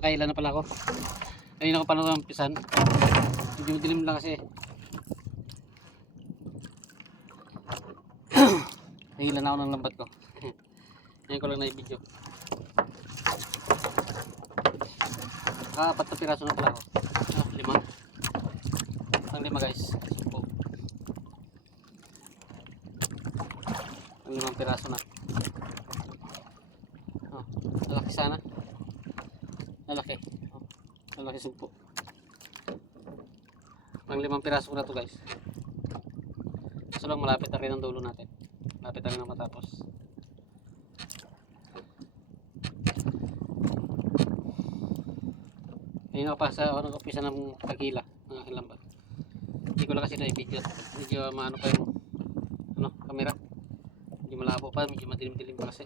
Nakailan na pala ako. Kanina ko pa nang umpisan. Medyo dilim lang kasi. Nagilan ako ng lambat ko. Ngayon ko lang na-video. Apat na piraso na pala ako. Lima. Ang lima guys. Supo. Ang limang piraso na. Lalaki sana. Lalaki. Lalaki sugpo. Ang limang piraso na to guys. So lang malapit na rin ang dulo natin. Malapit na rin ang matapos. Ngayon ako pa sa nag-upisa ng pagkila ng aking lambat. Hindi ko lang kasi na-video. Medyo maano pa yung camera. Medyo malabo pa, medyo madilim-dilim pa kasi.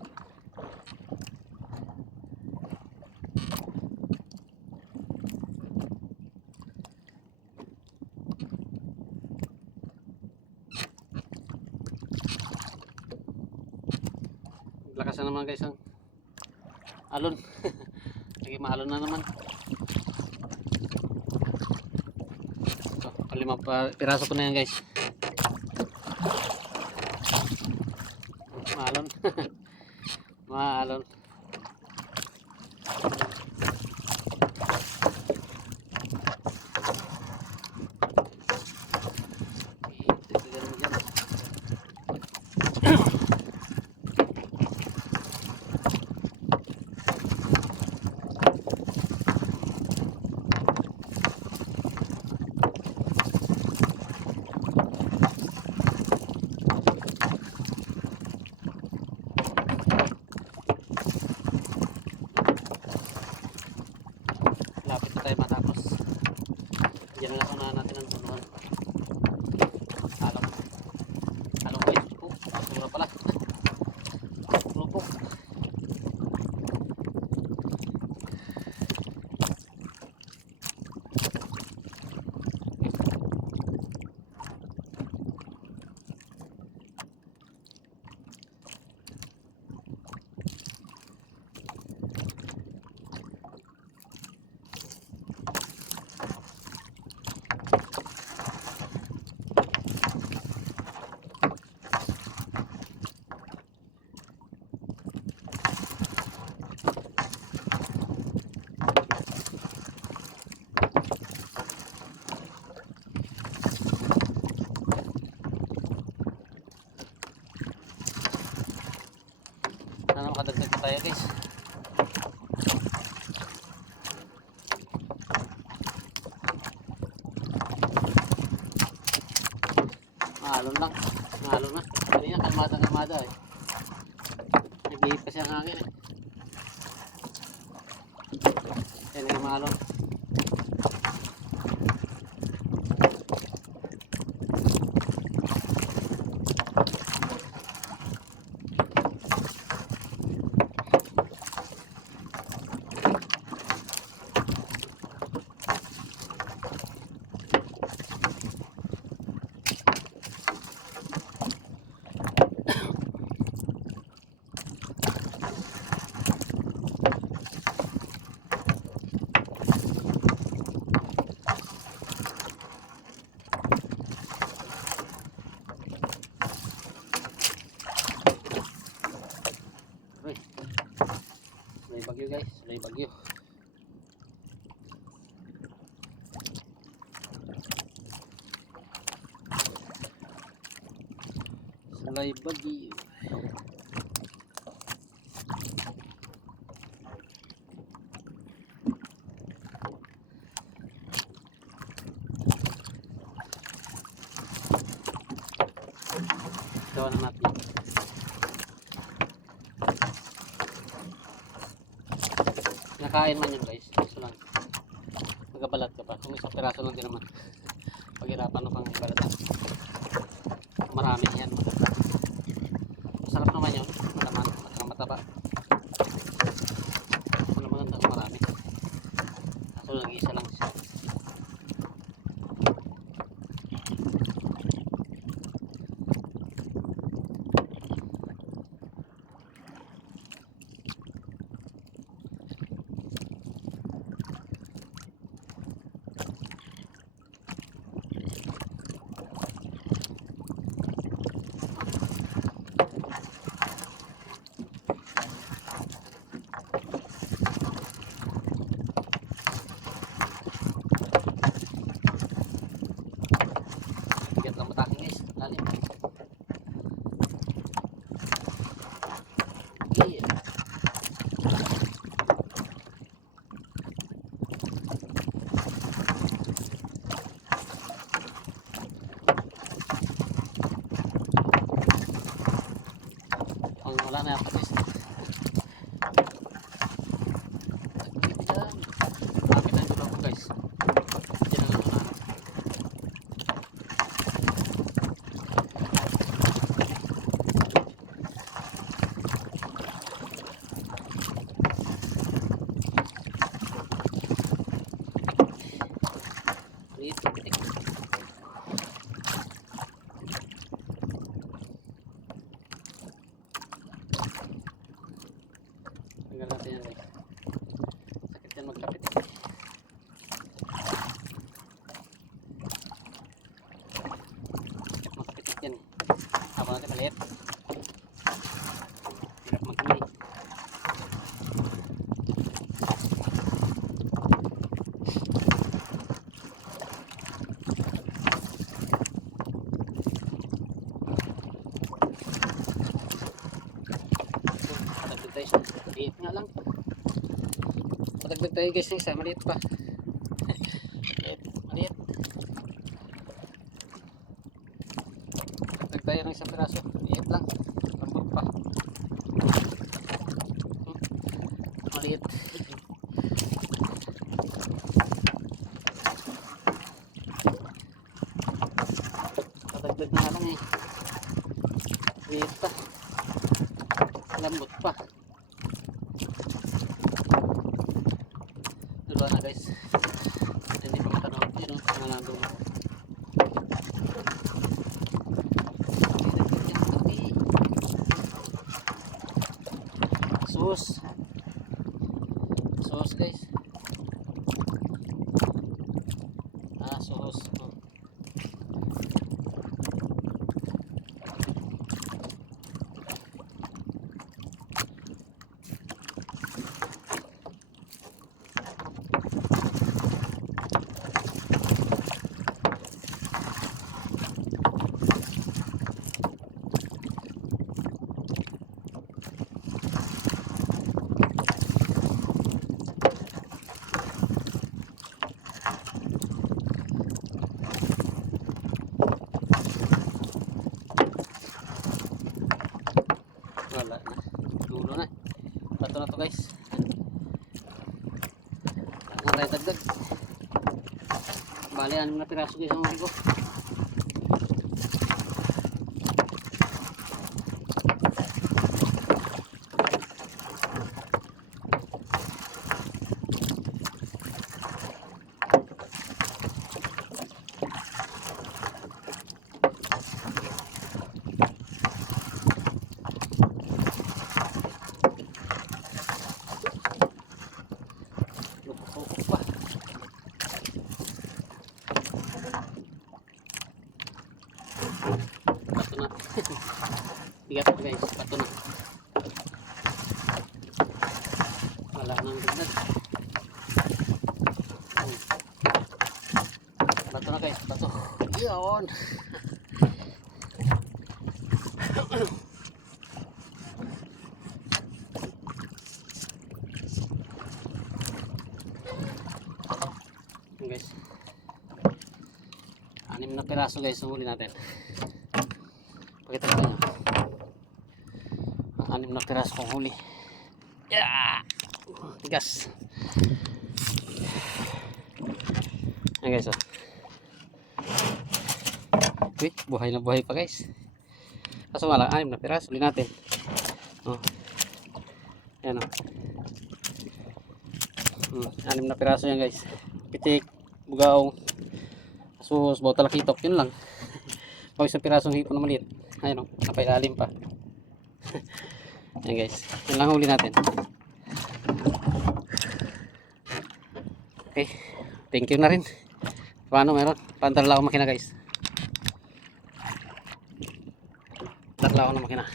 Lakas na naman guys ang alon. Lagi maalon na naman. So, limang piraso ko na yan guys. Maalon. Maalon. Lapit na tayo matapos. Diyan na lang unahan natin ang tunuhan. Along guys po. Basura pala. Lupok. Ano makadagdag pa tayo guys. Maalon lang. Maalon na. Kanina kalmada eh. Nag-ihip kasi ang hangin eh. Kaya naging maalon. Sulay bagyo guys, sulay bagyo. Sulay bagyo. Gawa na natin. Nakain man yun guys. So lang. Magabalat ka pa. Kung isang piraso lang din naman. Paghirapan mo pang ibalatan. Marami yan. Masarap naman yun. Malaman. Mataba. Wala maganda kung marami. Kaso nag-iisa lang siya. Wala na yata guys. Dyan. Marami tayong dulaw ko guys. Dyan na lang muna. Tingnan natin yan guys. Sakit yan magkapit. Makapit yan. Ako natin maliit. Hirap magkamay. Maliit nga lang. Patagdag tayo guys ng isa. Maliit pa. Maliit. Patagdag tayo ng isang piraso. Maliit lang. Lambot pa. Maliit. Patagdag na nga lang eh. Maliit pa. Lambot pa. Duluan na guys. Hindi pa matanaw. Yun o. Nanandong ako. Sus. Sus guys. Sus. Oh. Wala na. Dulo na. Bato na to guys. Ang tayo dagdag. Bali, 6 na piraso guys ang huli ko. Bato na. Bigat na guys. Bato na. Wala nang dagdag. Bato na guys. Bato. Yun. Guys. 6 na piraso guys ang huli natin. Pakita ko nyo. Ang 6 na piraso kong huli. Yeah! Tigas. Ayan guys oh. Wait, buhay na buhay pa guys. Kaso nga lang 6 na piraso huli natin. Oh. Ayan oh. 6 na piraso yan guys. Pitik, bugaong, asus, bawal lakitok, yun lang. Pag isang pirasong hipon na maliit. Ayun o, napailalim pa. Ayan guys, yun lang huli natin. Okay, thank you na rin. Paano meron? Pantala ako makina guys. Takla ako ng makina.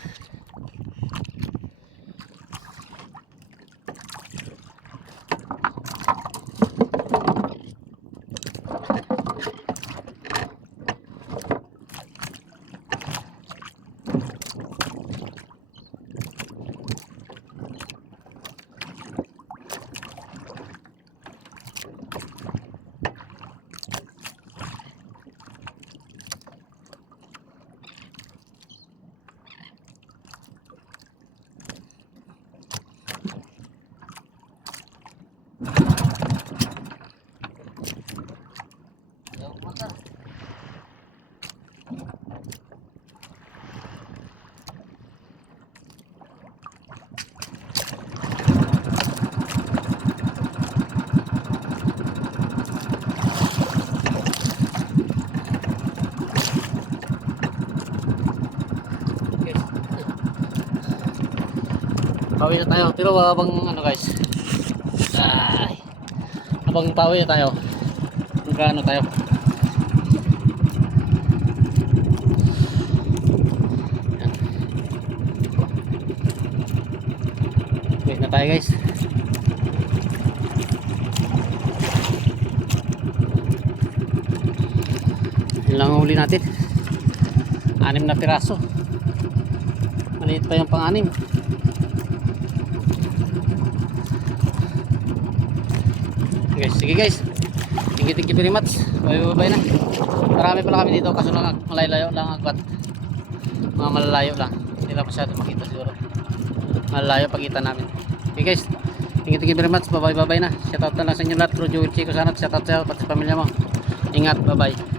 Pawi na tayo. Pero habang ano guys. Ay, habang pawi na tayo. Magkano tayo? Yan. Wait na tayo guys. Yun lang ang huli natin. 6 na piraso. Maliit pa yung pang-6. Guys, sige guys. Thank you very much. Bye na. Marami pala kami dito kaso lang malayo lang agad. Mga malalayo lang. Hindi lang masyado makita siguro. Malalayo pagkita namin. Okay guys. Thank you very much. Bye na. Shout out na lang sa inyo lahat. Bro Joey Chico sana. Shout out sa pati sa pamilya mo. Ingat. Bye.